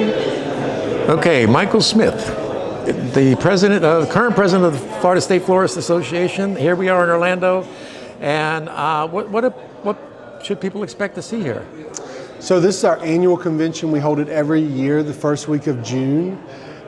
Okay, Michael Smith, the current president of the Florida State Florist Association. Here we are in Orlando, and what should people expect to see here? So this is our annual convention. We hold it every year, the first week of June.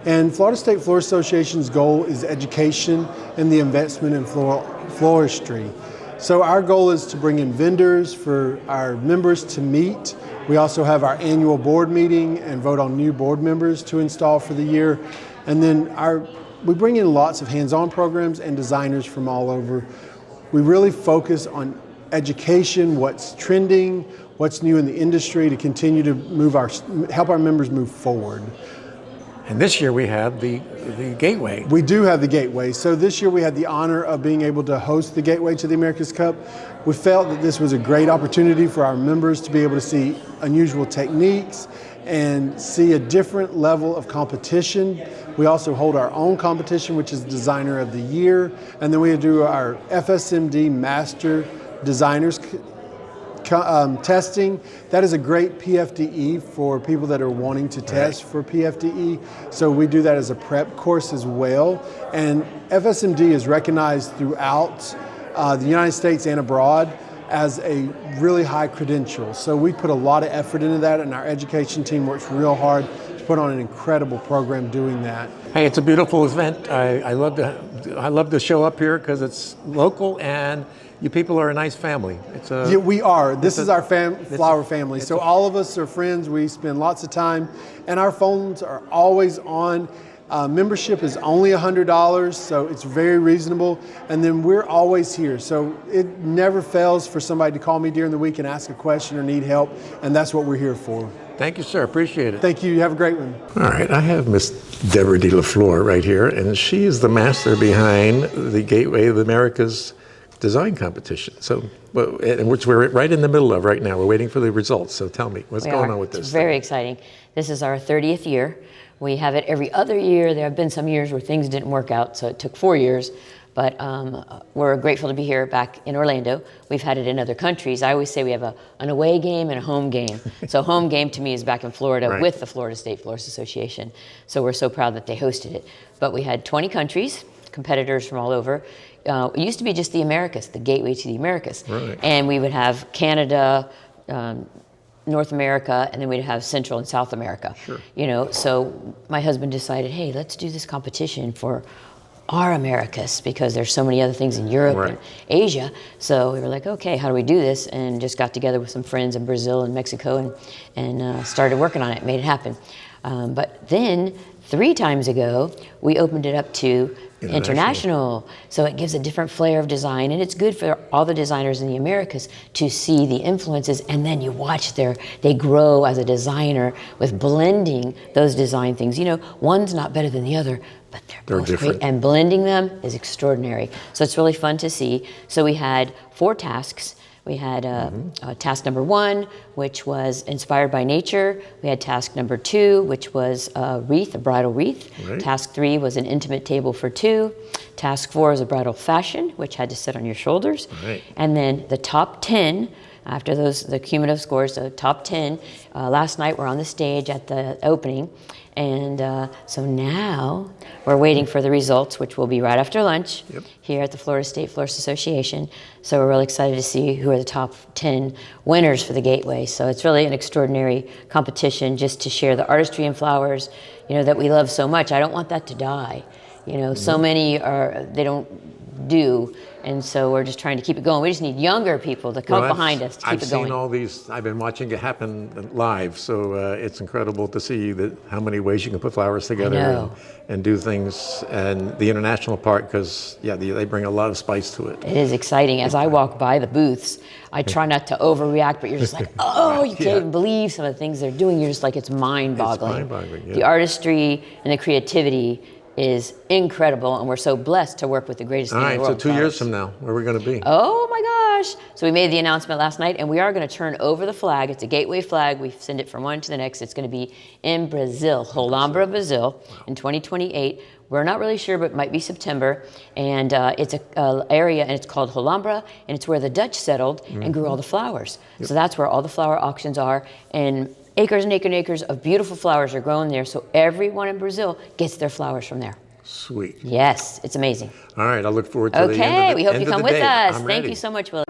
And Florida State Florist Association's goal is education and the investment in floristry. So our goal is to bring in vendors for our members to meet. We also have our annual board meeting and vote on new board members to install for the year. And then we bring in lots of hands-on programs and designers from all over. We really focus on education, what's trending, what's new in the industry to continue to help our members move forward. And this year we have the Gateway. We do have the Gateway. So this year we had the honor of being able to host the Gateway to the America's Cup. We felt that this was a great opportunity for our members to be able to see unusual techniques and see a different level of competition. We also hold our own competition, which is Designer of the Year. And then we do our FSFAMD Master Designers testing. That is a great PFDE for people that are wanting to test for PFDE. So we do that as a prep course as well. And FSMD is recognized throughout the United States and abroad as a really high credential. So we put a lot of effort into that, and our education team works real hard to put on an incredible program doing that. Hey, it's a beautiful event. I love to show up here because it's local and you people are a nice family. Yeah, we are. This is our flower family. So all of us are friends. We spend lots of time, and our phones are always on. Membership is only $100, so it's very reasonable. And then we're always here. So it never fails for somebody to call me during the week and ask a question or need help, and that's what we're here for. Thank you, sir. Appreciate it. Thank you. You have a great one. All right. I have Miss Deborah De La Flor right here, and she is the master behind the Gateway of America's design competition. So, which we're right in the middle of right now. We're waiting for the results. So tell me, what's going on with this? It's very exciting. This is our 30th year. We have it every other year. There have been some years where things didn't work out, so it took 4 years. But we're grateful to be here back in Orlando. We've had it in other countries. I always say we have an away game and a home game. So home game to me is back in Florida with the Florida State Florist Association. So we're so proud that they hosted it. But we had 20 countries, competitors from all over. It used to be just the Americas, the Gateway to the Americas. Right. And we would have Canada, North America, and then we'd have Central and South America. Sure. You know, so my husband decided, hey, let's do this competition for our Americas because there's so many other things in Europe and Asia. So we were like, okay, how do we do this? And just got together with some friends in Brazil and Mexico and started working on it, made it happen. But then 3 times ago, we opened it up to international. So it gives a different flair of design, and it's good for all the designers in the Americas to see the influences, and then you watch they grow as a designer with blending those design things. You know, one's not better than the other, but they're both different. great, and blending them is extraordinary. So it's really fun to see. So we had 4 tasks. We had task number 1, which was inspired by nature. We had task number 2, which was a wreath, a bridal wreath. Right. Task 3 was an intimate table for 2. Task 4 is a bridal fashion, which had to sit on your shoulders. Right. And then the top 10, after the cumulative scores, the top 10, last night were on the stage at the opening. And so now we're waiting for the results, which will be right after lunch here at the Florida State Florist Association. So we're really excited to see who are the top 10 winners for the Gateway. So it's really an extraordinary competition just to share the artistry and flowers, you know, that we love so much. I don't want that to die. You know, so many they don't do. And so we're just trying to keep it going. We just need younger people to come behind us to keep it going. I've seen all these, I've been watching it happen live, so it's incredible to see how many ways you can put flowers together and do things. And the international part, because they bring a lot of spice to it. It is exciting. As I walk by the booths, I try not to overreact, but you're just like, oh, you can't even believe some of the things they're doing. You're just like, it's mind-boggling. It's mind-boggling, The artistry and the creativity is incredible, and we're so blessed to work with the greatest thing in the world. All right, so 2 years from now, where are we going to be? Oh my gosh. So we made the announcement last night, and we are going to turn over the flag. It's a Gateway flag. We send it from one to the next. It's going to be in Brazil, Holambra, Brazil, in 2028. We're not really sure, but it might be September. And it's an area, and it's called Holambra, and it's where the Dutch settled and grew all the flowers. So that's where all the flower auctions are. And acres and acres and acres of beautiful flowers are grown there. So everyone in Brazil gets their flowers from there. Sweet. Yes, it's amazing. All right, I look forward to the end of the Okay, we hope end you of come the with day. us. I'm Thank ready. you so much, Will.